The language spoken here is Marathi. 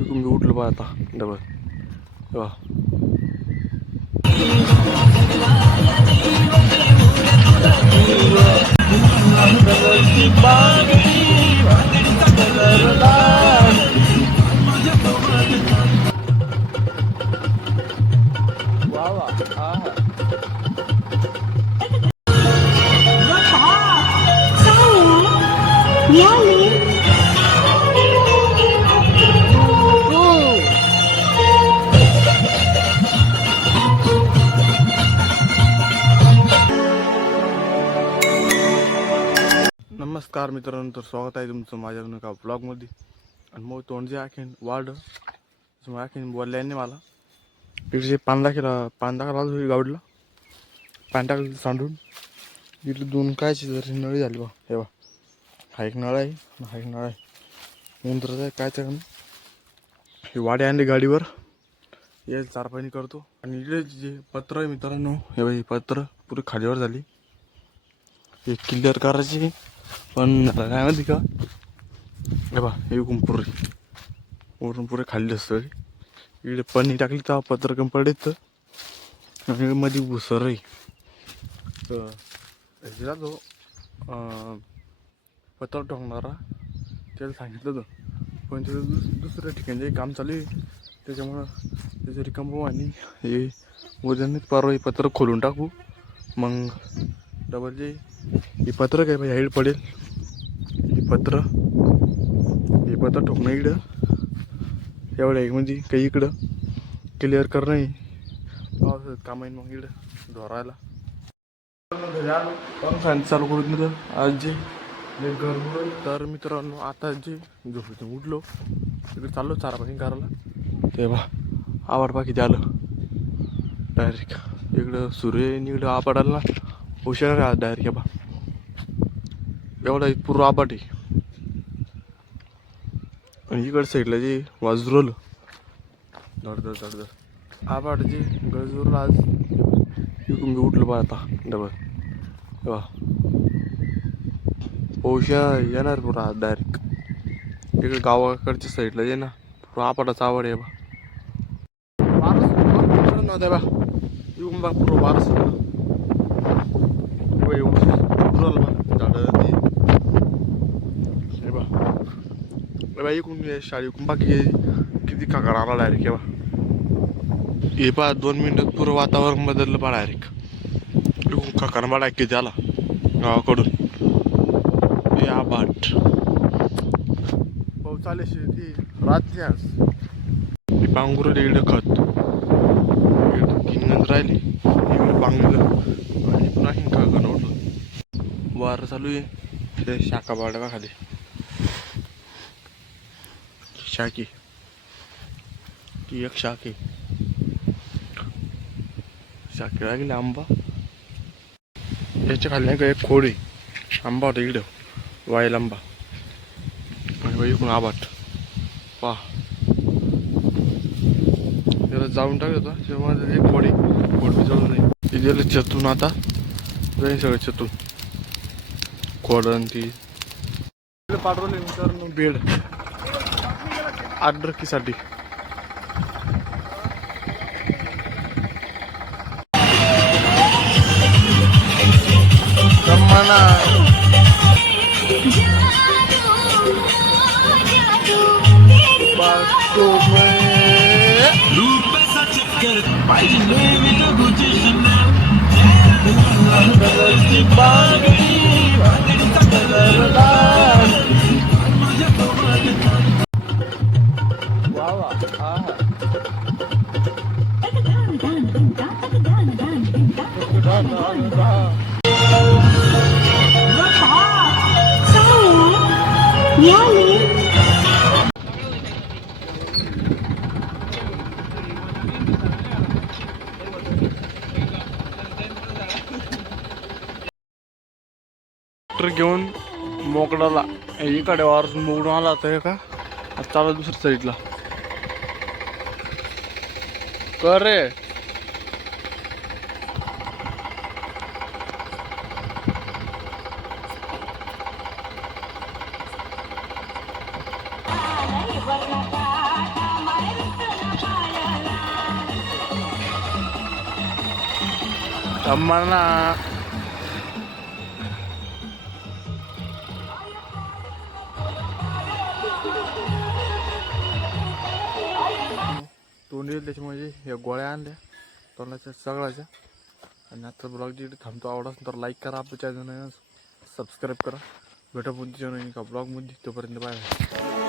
मी उठलो बा आता डबल वा नमस्कार मित्रांनो, तर स्वागत आहे तुमचं माझ्या एका ब्लॉगमध्ये. आणि मग तोंड जे आखीन वाढलं आखीन बोलल्याने मला इकडे पान दाखला गावडला पान टाकलं सांडून इकडे दोन कायची जर नळी झाली बा. हे बा हा एक नळ आहे, हा एक नळ आहे उंदराचं आहे कायचं कारण हे वाडे आणले गाडीवर हे चार पाणी करतो. आणि इकडे जे पत्र आहे मित्रांनो, हे बा हे पत्र पुरे खालीवर झाली, हे क्लिअर करायची. पण काय माहिती का, हे बा हे वरून पुरे खाल्ली असतं इकडे पन्नी टाकली तर पत्र कमी पडत आणि मध्ये भुसर आहे. तर ह्याला जो पत्र टाकणारा त्याला सांगितलं होतं, पण त्याचं दुसऱ्या ठिकाणी काम चालू आहे, त्याच्यामुळं त्याचं रिकामं आणि हे वजनच परवा हे पत्र खोलून टाकू. मग डबल जे हे पत्र काय भाई हाईड पडेल, हे पत्र ठोकणं इकडं एवढं आहे म्हणजे काही इकडं क्लिअर करणं आहे पावसाळ्यात काम आहे. मग इकडं धोरायला फॅन चालू करून दिलं आज जे घर. तर मित्रांनो आता जे झोपेतून उठलो इकडे चाललो चारा पाणी करायला, तेव्हा आवड बाकी झालं डायरेक्ट इकडं सूर्य इकडं आबाडाला ना हुशार आहे डायरेक्ट. हे बा एवढा पूर्ण आबाट आहे. आणि इकडं साईडला जे वाजरवलं धडधड आबाट जे गळजोरलं आज इकडून मी उठलो बा आता डबल वा पौशा येणार पुरा डायरेक्ट इकडे गावाकडच्या साईडला जे ना पुरा आबाटाचा आवड आहे बा. वारस नव्हत्या बा येऊन बा पुरं वारस झाडं ते बा इकडून शाळेकडून बाकी किती काकड आला डायरेक्ट. हे बा हे पा 2 मिनिटात पुरं वातावरण बदललं पा डायरेक्ट इकडून काकाना बा किती आला गावाकडून. हे आबाट पाऊस चालेशी ती रात्री आज ती पांघरून इकडं खत इकडं किंगत राहिली इकडे पांगलं आणि पुन्हा काकानं उठलं वारं चालू आहे. ते शाखा बाळगा खाली शाकी ती एक शाकी लागली आंबा याच्या खाली नाही का एक खोड आहे आंबा होता इकडं वाईल आंबा आणि इकडून आबाट पा त्याला जाऊन टाकत होता तेव्हा एक खोड बी जाऊन नाही गेलं चतून आता जाईन सगळं चतून खोडन ती पाठवले तर बेड अद्रकीसाठी. घेऊन मोकडाला इकडे वारून मोकडून आला तर का चालू दुसऱ्या साईडला कर रे. अम्माना तोंडी त्याच्यामुळे या गोळ्या आणल्या तोंडाच्या सगळ्याच्या. आणि आता ब्लॉग जिथे थांबतो, आवडत तर लाईक करा, आपल्या चॅनल सबस्क्राईब करा. भेटा पुढच्या ब्लॉगमध्ये, तोपर्यंत बाय.